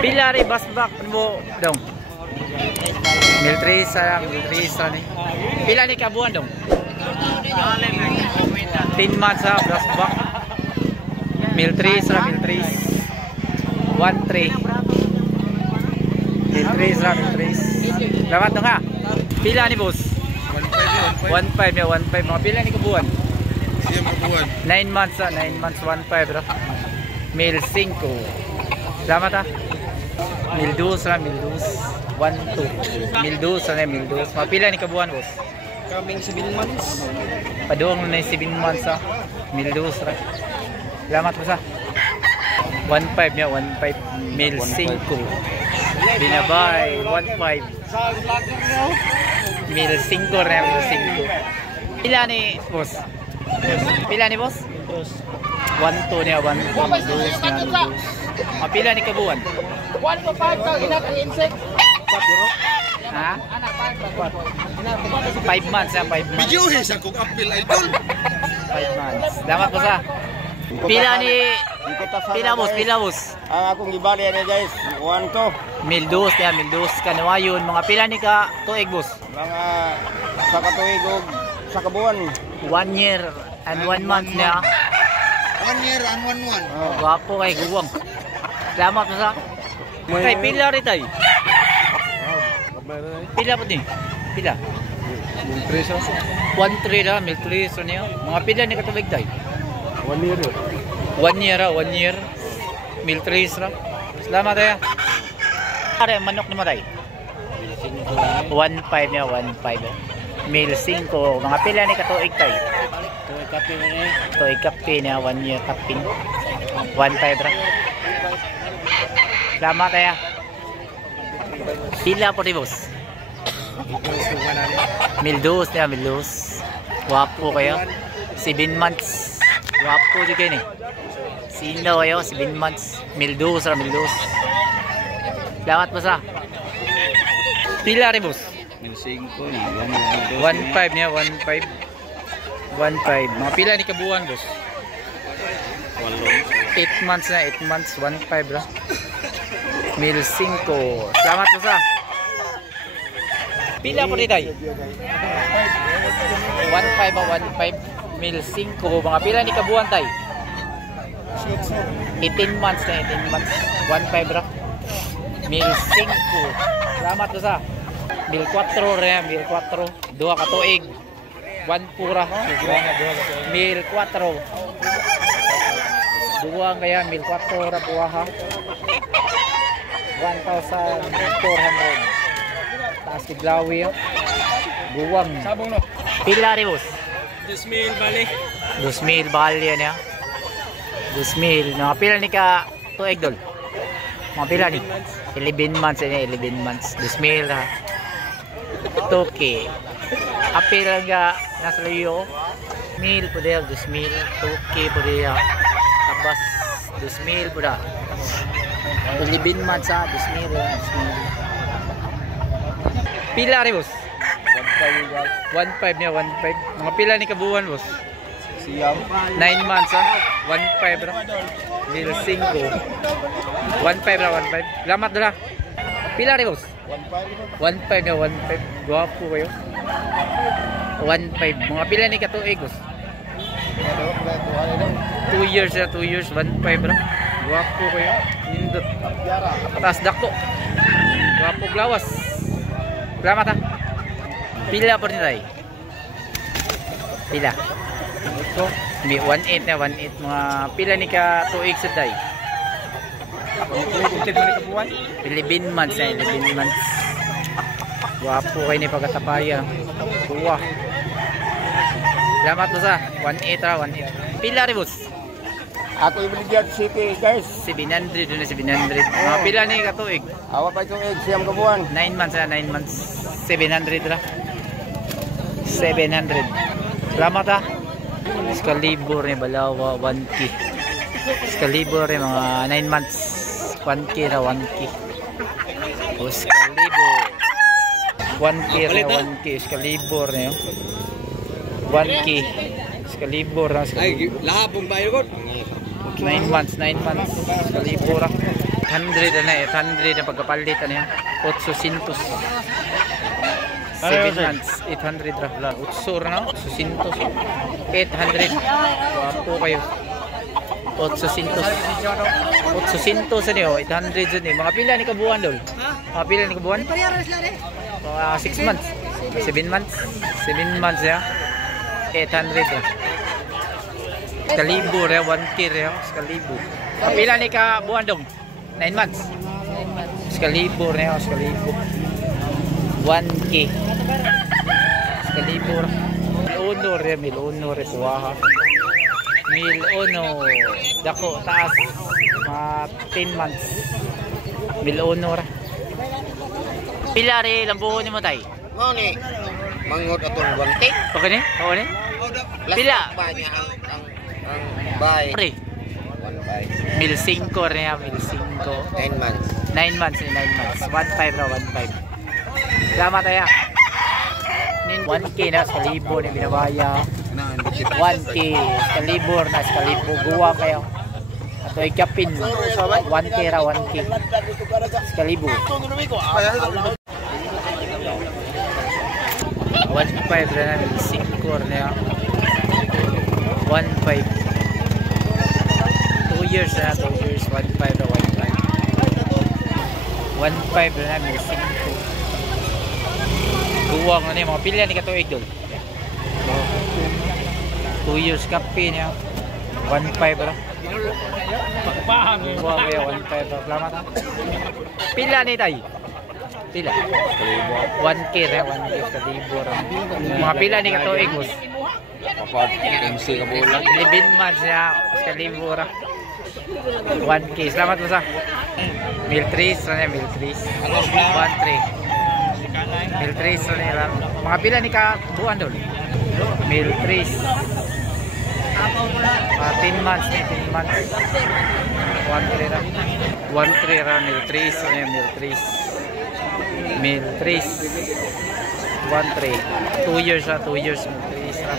Pilari basbak mo dong. Miltrisa ni. Pila ni kabuan dong. 10 months sa basbak. Miltrisa. 13. Miltrisa. Lamat dong ha. Pila ni boss. 1.5 ya 1.5 mga pila ni kabuan. 9 months 1.5 bro. Mil 5. Salamat ha. Mil 2 1.2. Mil 2 mga pila ni kabuan boss. Kaming 7 months. Paduong na 7 months ha. Mil 2 salamat boss ha. 1.5 ya 1.5 mil 5. Binabay 1.5 mil 5 rin mil 5. Pila ni boss? Pila ni boss? 1.2 niya 1.2 Mapila ni kabuan? 1.5 ka inat ang insect. Ha? 5 months ha 5 months. Bijuhin sa kong apil idol. 5 months. Salamat boss ha. Pila ni Pila boss? Ang akong gibali ni guys, 1.2. Mil 2 kanawayon mga pila ni ka tuig boss? Mga sa katuig og sa kabuan. 1 year and 1 month niya. 1 year and 1 month. Gwapo kay guwang. Salamat boss ha. Kay pila rin tayo. Pila po din? Pila? 1.3 ra, mil 3 so niya. Mga pila ni katuig tayo? 1 year. 1 year. Mil 3 ra. Salamat tayo. Are manok ni mo tayo? 1.5 niya, 1.5. Mil 5. Mga pila ni katuig tayo? Tuig kapi niya, 1 year kaping. 1.5 ra. Salamat tayo. Pila po rin boss? Mil 2 niya, mil 2. Wapo kayo. 7 months. Wapo din kayo ni. Sino kayo? 7 months. Mil 2 ra, mil 2. Salamat boss ha. Pila rin boss? Mil 5 ni. 1.5 niya, 1.5. Mga pila ni kabuan boss? 8 months na, 8 months, 1.5 ra. Mil 5. Salamat boss ha. Pila po rin tayo? 1.5 ba, 1.5. Mil 5. Mga pila ni kabuan tayo? 18 months na, 18 months, 1.5 ra. Mil 5. Salamat boss ha. Mil 4 rin, mil 4. 2 katuig. 1 pura. Mil 4. 2 kaya, mil 4 ra buha ha. 1,400. Taas kiglawi ha. Buwang. Sabong no. Pila rin boss? 2,000 bali. 2,000 bali yan ha. 2,000. Mga pila ni ka tuig dol? Mga pila ni? 11 months yan, 11 months. 2,000 ha. Toke. Apil nga nasa layo. 1,000 po dahil, 2,000. Toke po dahil. Tabas, 2,000 po dahil. 11 months ha, 2,000 ha. Pila rin boss? 1.5 niya, 1.5. Mga pila ni kabuan boss? Siyam. 9 months ha. 1.5 ra. Mil 5. 1.5 ra, 1.5. Salamat doon ha. Pila rin boss? 1.5 niya, 1.5. Gwapo kayo. 1.5. Mga pila ni katuig boss? 2 years na, 2 years. 1.5 ra. Gwapo kayo. Indot. Patas dako. Gwapo glawas. Salamat ha. Pila po rin tayo? Pila? 1.8 na, 1.8. Mga pila ni ka tuig sa tayo? 11 months na, 11 months. Wapo kayo ni pagkatapaya. Tuwa. Salamat po sa 1.8 ra, 1.8. Pila rin boss? Ako ibiligyat city guys. 700 doon na 700. Mga pila ni ka tuig? Awa pa itong egg siyam kabuan. 9 months na, 9 months. 700 ra. 700. Salamat ha. Excalibur ni Balawa 1K. Excalibur ni mga 9 months. 1K na 1K. Excalibur. 1K na 1K. Excalibur na yun. 1K. Excalibur na. Ay, lahabong bayo ko. 9 months. Excalibur ha. 800 na 800 na pagkapalit ano yan. 800. 7 months 800 ra. 800 na 800. 800. Wapo kayo. 800. 800 niyo, 800 niyo. Mga pila ni kabuan dol? Mga pila ni kabuan? Mga 6 months. 7 months. 7 months ya. 800 ya. Kalibo ya, 1K ya, sekalibo. Pila ni ka buwan dong? 9 months. Sekalibo ya, sekalibo. 1K. Sekalibo. Honor ya, mil honor ya tuwaha. Mil honor. Dako taas. 10 months. Mil honor. Pila rin lambuhon ni mo tay? Mo ni mangot atong guante. Okay ni? Oo ni? Pila? Ba niya ang bay. Pre. 1 bay. Mil 5 niya, mil 5. 9 months. 9 months ni 9 months. 1.5 raw, 1.5. Salamat tayo. 1K na sa libo ni binabaya. 1K sa libo na sa libo. Guwa kayo. Ato ay kapin. 1K ra, 1K. Sa libo. 1.5 ra na, 5 niya. 1.5. 2 years na, 2 years. 1.5 ra, 1.5. 1.5 ra na, 5. Buwang na niya, mga pila ni katuig doon. 2 years kapi niya. 1.5 ra. Buwang kaya 1.5 ra. Salamat ha. Pila ni tayo? Pila? 1K ra, 1K kalibo ra. Mga pila ni katuig boss? Kapag MC ka bulan. 11 months niya, kalibo ra. 1K. Salamat boss ha. Mil 3 ra niya, mil 3. 1.3. Mil 3 na nila. Mga pila ni ka buwan doon? Mil 3. 10 months ni, 10 months. 1.3 ra. 1.3 ra, mil 3 na niya, mil 3. Mil 3. 1.3. 2 years ra, 2 years, mil 3 ra.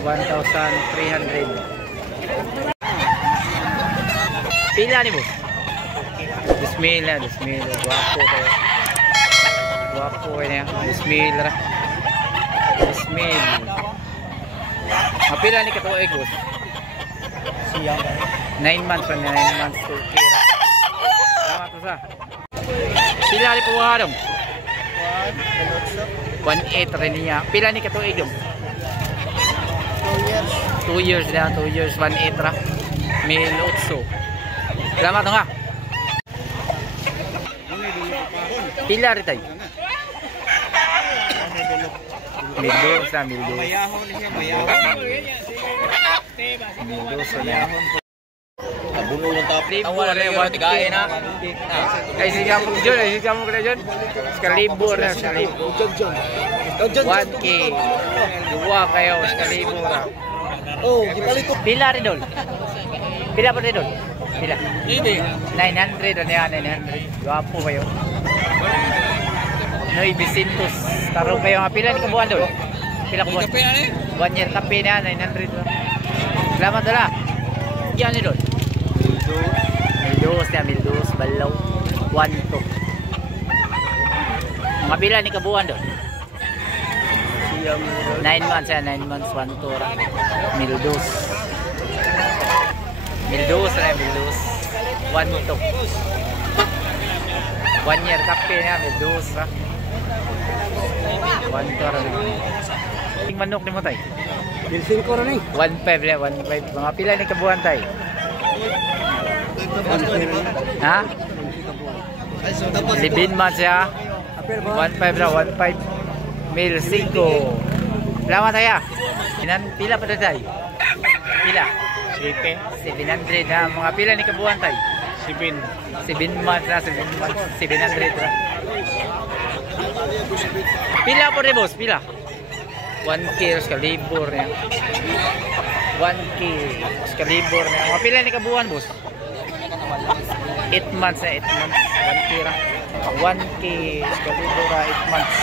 1,300. Pila ni mo? Bismillah, bismillah. Guwapo kayo. Guwapo kayo niya. Bismillah. Bismillah. Mapila ni katuig boss? 9 months pa niya. 9 months to kira. Salamat po sa. Pila ni puwadong? 1.8 rin niya. Pila ni katuig dong? 2 years na. 2 years. 1.8 ra. Mil 8. Salamat nga. Pila rin tayo? Mildos na, mildos. Mildos na. Bunol ng tapos. Libo na yung 1K na. Ay, siya mo dyan, ay siya mo dyan. Skalibo na, skalibo. 1K. Duwa kayo, skalibo na. Oh, gipalito. Pila rin doon? Pila pa rin doon? Pila? 900 na yan, 900. Gwapo kayo. Noy Bicintos. Tarong kayo nga. Pila ni kabuhan doon? Pila kabuhan? 1 year kape na, 900. Salamat dala. Yan ni doon? Mildos na, mildos. Balaw. 1 to. Mga pila ni kabuhan doon? 9 months yan, 9 months. 1 to. Mildos. Mildos na, mildos. 1 to. 1 year kape na, mildos ha. 1 to rin. Yung manok ni mo tayo? Bilsin ko rin eh. 1.5 na, 1.5. Mga pila ni kabuhan tayo? Ha? 11 months ya. 1.5 na, 1.5. Mil 5. Salamat tayo. Pila pa tayo? Pila? 700 na. Mga pila ni kabuhan tayo? 7 months na, 7 months. 700 na. Pila po rin boss? Pila? 1K Excalibur niya. 1K Excalibur niya. Mga pila ni kabuhan boss? 8 months na, 8 months. 1K ra. 1K Excalibur 8 months.